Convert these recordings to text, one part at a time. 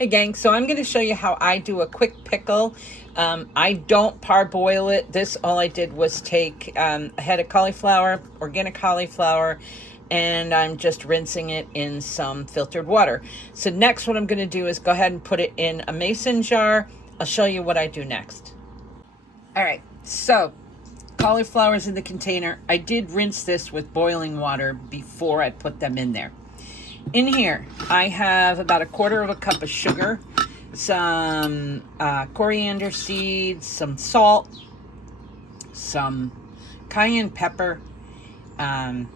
Hey gang, so I'm going to show you how I do a quick pickle. I don't parboil it. This, all I did was take a head of cauliflower, organic cauliflower, and I'm just rinsing it in some filtered water. So next what I'm going to do is go ahead and put it in a mason jar. I'll show you what I do next. All right, so cauliflower's in the container. I did rinse this with boiling water before I put them in there. In here, I have about 1/4 cup of sugar, some coriander seeds, some salt, some cayenne pepper, and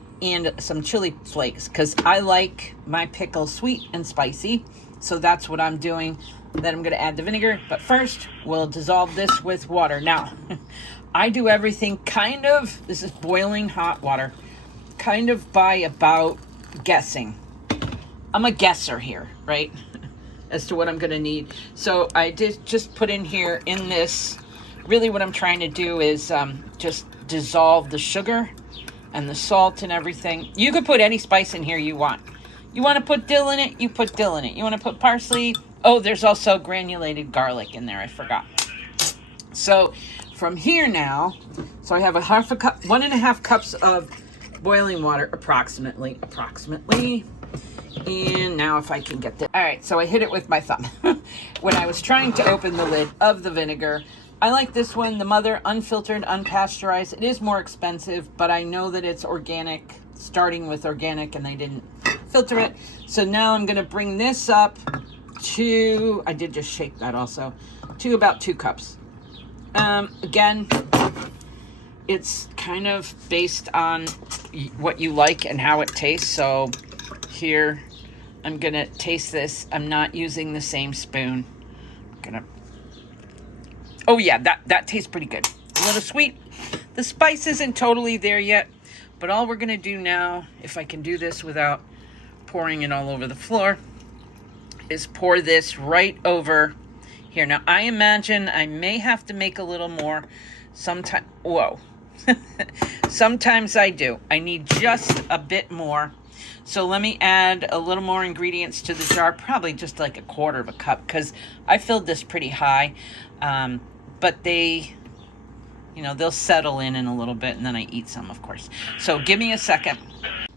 some chili flakes, because I like my pickle sweet and spicy. So that's what I'm doing. Then I'm going to add the vinegar. But first, we'll dissolve this with water. Now, I do everything kind of, this is boiling hot water, kind of by about guessing. I'm a guesser here, right? As to what I'm gonna need. So I did just put in here in this, really what I'm trying to do is just dissolve the sugar and the salt and everything. You could put any spice in here you want. You wanna put dill in it, you put dill in it. You wanna put parsley. Oh, there's also granulated garlic in there, I forgot. So from here now, so I have 1.5 cups of boiling water, approximately. And now if I can get this. All right, so I hit it with my thumb. When I was trying to open the lid of the vinegar, I like this one, the Mother Unfiltered, Unpasteurized. It is more expensive, but I know that it's organic, starting with organic, and they didn't filter it. So now I'm gonna bring this up to, I did just shake that also, to about 2 cups. Again, it's kind of based on what you like and how it tastes. So here, I'm gonna taste this. I'm not using the same spoon. Oh yeah, that tastes pretty good. A little sweet. The spice isn't totally there yet, but all we're gonna do now, if I can do this without pouring it all over the floor, is pour this right over here. Now, I imagine I may have to make a little more sometime. Whoa. Sometimes I do. I need just a bit more. So let me add a little more ingredients to the jar, probably just like 1/4 cup, because I filled this pretty high. But they, you know, they'll settle in a little bit, and then I eat some, of course. So give me a second.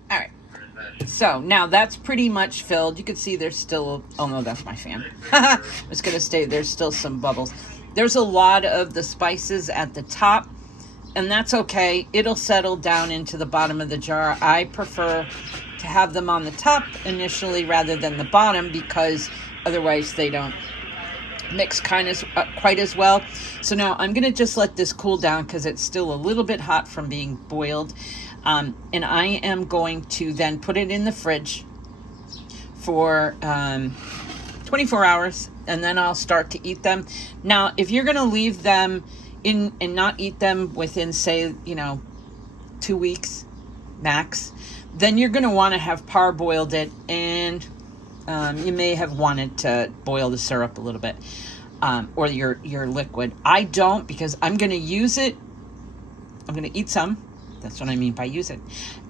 All right. So now that's pretty much filled. You can see there's still, oh no, that's my fan. I was going to say there's still some bubbles. There's a lot of the spices at the top, and that's okay. It'll settle down into the bottom of the jar. I prefer to have them on the top initially rather than the bottom, because otherwise they don't mix quite as well. So now I'm going to just let this cool down because it's still a little bit hot from being boiled. And I am going to then put it in the fridge for 24 hours, and then I'll start to eat them. Now, if you're going to leave them in and not eat them within, say, 2 weeks max, then you're going to want to have parboiled it, and you may have wanted to boil the syrup a little bit, or your liquid. I don't, because I'm going to use it. I'm going to eat some. That's what I mean by use it.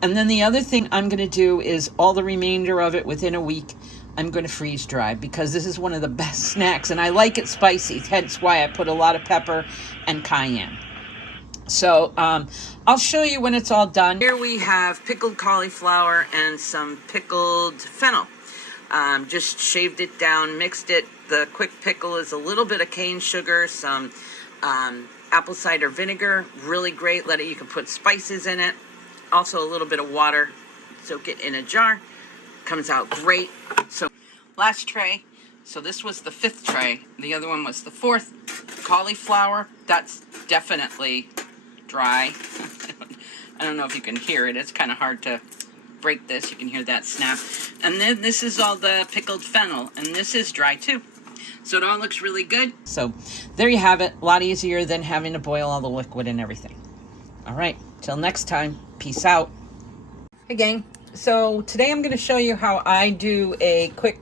And then the other thing I'm going to do is all the remainder of it within a week, I'm going to freeze dry, because this is one of the best snacks, and I like it spicy. Hence why I put a lot of pepper and cayenne. So I'll show you when it's all done. Here we have pickled cauliflower and some pickled fennel. Just shaved it down, mixed it. The quick pickle is a little bit of cane sugar, some apple cider vinegar, really great. You can put spices in it. Also a little bit of water. Soak it in a jar. Comes out great. So last tray. So this was the 5th tray. The other one was the 4th. Cauliflower. That's definitely dry. I don't know if you can hear it. It's kind of hard to break this. You can hear that snap. And then this is all the pickled fennel, and this is dry too. So it all looks really good. So there you have it. A lot easier than having to boil all the liquid and everything. All right, till next time. Peace out. Hey gang. So today I'm going to show you how I do a quick